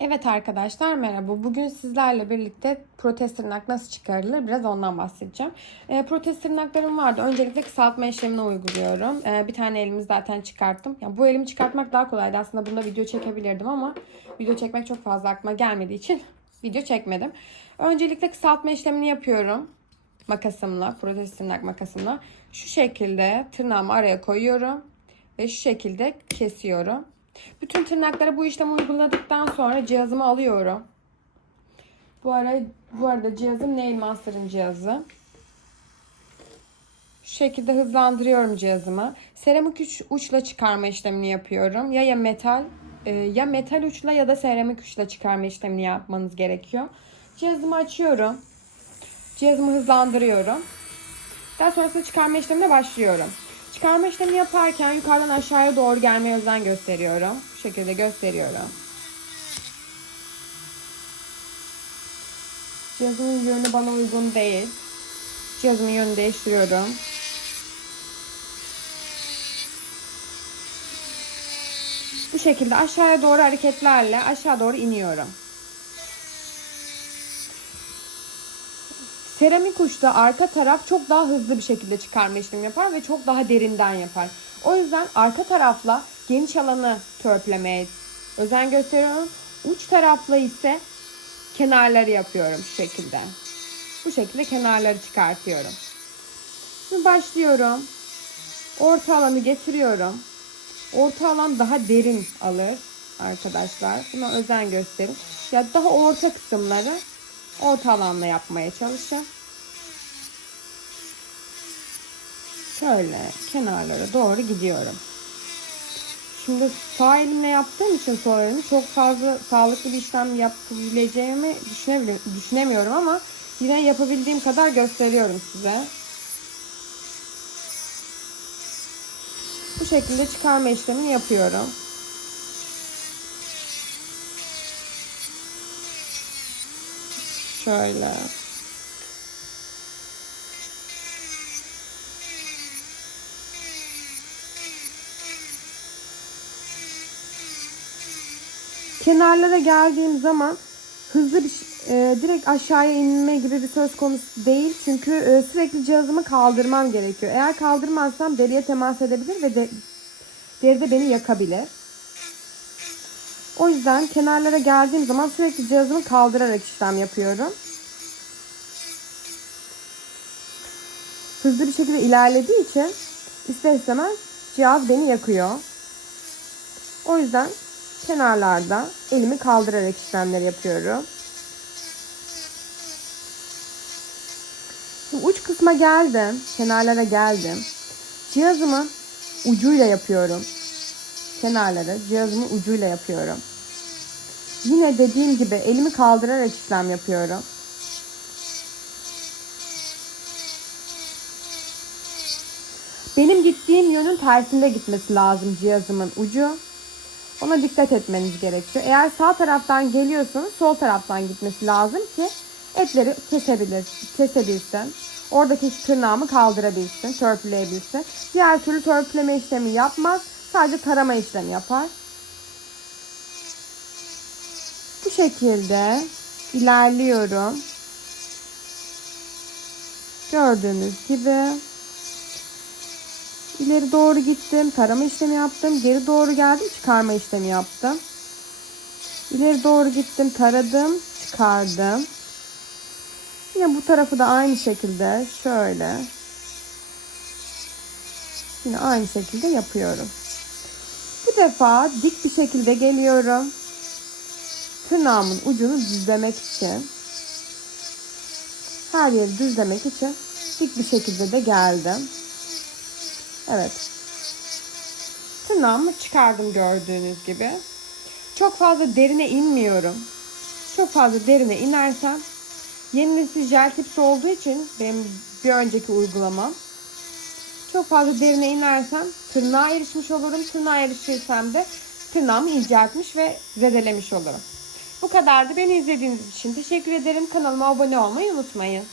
Evet arkadaşlar merhaba. Bugün sizlerle birlikte protez nasıl çıkarılır biraz ondan bahsedeceğim. E, protez vardı. Öncelikle kısaltma işlemini uyguluyorum. E, bir tane elimi zaten çıkarttım. Yani bu elimi çıkartmak daha kolaydı. Aslında bunda video çekebilirdim ama video çekmek çok fazla aklıma gelmediği için video çekmedim. Öncelikle kısaltma işlemini yapıyorum. Makasımla, protez makasımla. Şu şekilde tırnağımı araya koyuyorum. Ve şu şekilde kesiyorum. Bütün tırnaklara bu işlemi uyguladıktan sonra cihazımı alıyorum. Bu ara bu arada cihazım Nail Master'ın cihazı. Şu şekilde hızlandırıyorum cihazımı. Seramik uç, uçla çıkarma işlemini yapıyorum. Ya ya metal e, ya metal uçla ya da seramik uçla çıkarma işlemini yapmanız gerekiyor. Cihazımı açıyorum. Cihazımı hızlandırıyorum. Daha sonrasında çıkarma işlemine başlıyorum. Çıkarma işlemi yaparken yukarıdan aşağıya doğru gelmeye özen gösteriyorum. Bu şekilde gösteriyorum. Cihazımın yönü bana uygun değil. Cihazımın yönünü değiştiriyorum. Bu şekilde aşağıya doğru hareketlerle aşağı doğru iniyorum. Seramik uçta arka taraf çok daha hızlı bir şekilde çıkarma işlemi yapar ve çok daha derinden yapar. O yüzden arka tarafla geniş alanı törpülemeye özen gösteriyorum. Uç tarafla ise kenarları yapıyorum şu şekilde. Bu şekilde kenarları çıkartıyorum. Şimdi başlıyorum. Orta alanı getiriyorum. Orta alan daha derin alır arkadaşlar. Buna özen gösterin. Ya daha orta kısımları orta alanla yapmaya çalışın. Şöyle kenarlara doğru gidiyorum. Şimdi sağ elimle yaptığım için sol elimi çok fazla sağlıklı bir işlem yapabileceğimi düşünemiyorum ama yine yapabildiğim kadar gösteriyorum size. Bu şekilde çıkarma işlemini yapıyorum. Şöyle. Kenarlara geldiğim zaman hızlı bir e, direkt aşağıya inme gibi bir söz konusu değil. Çünkü e, sürekli cihazımı kaldırmam gerekiyor. Eğer kaldırmazsam deriye temas edebilir ve de, deride beni yakabilir. O yüzden kenarlara geldiğim zaman sürekli cihazımı kaldırarak işlem yapıyorum. Hızlı bir şekilde ilerlediği için ister istemez cihaz beni yakıyor. O yüzden kenarlarda elimi kaldırarak işlemleri yapıyorum. Şimdi uç kısma geldim. Kenarlara geldim. Cihazımı ucuyla yapıyorum. Kenarları cihazımın ucuyla yapıyorum. Yine dediğim gibi elimi kaldırarak işlem yapıyorum. Benim gittiğim yönün tersinde gitmesi lazım cihazımın ucu. Ona dikkat etmeniz gerekiyor. Eğer sağ taraftan geliyorsanız sol taraftan gitmesi lazım ki etleri kesebilir, kesebilsin. Oradaki tırnağımı kaldırabilsin, törpüleyebilsin. Diğer türlü törpüleme işlemi yapmaz. Sadece tarama işlemi yapar. Bu şekilde ilerliyorum. Gördüğünüz gibi ileri doğru gittim, tarama işlemi yaptım, geri doğru geldim, çıkarma işlemi yaptım. İleri doğru gittim, taradım, çıkardım. Yine bu tarafı da aynı şekilde şöyle yine aynı şekilde yapıyorum. Bu defa dik bir şekilde geliyorum. Tırnağımın ucunu düzlemek için her yeri düzlemek için dik bir şekilde de geldim. Evet. Tırnağımı çıkardım gördüğünüz gibi. Çok fazla derine inmiyorum. Çok fazla derine inersem yeni nesil jel tips olduğu için benim bir önceki uygulamam çok fazla derine inersem tırnağa erişmiş olurum. Tırnağa erişirsem de tırnağımı inceltmiş ve zedelemiş olurum. Bu kadardı. Beni izlediğiniz için teşekkür ederim. Kanalıma abone olmayı unutmayın.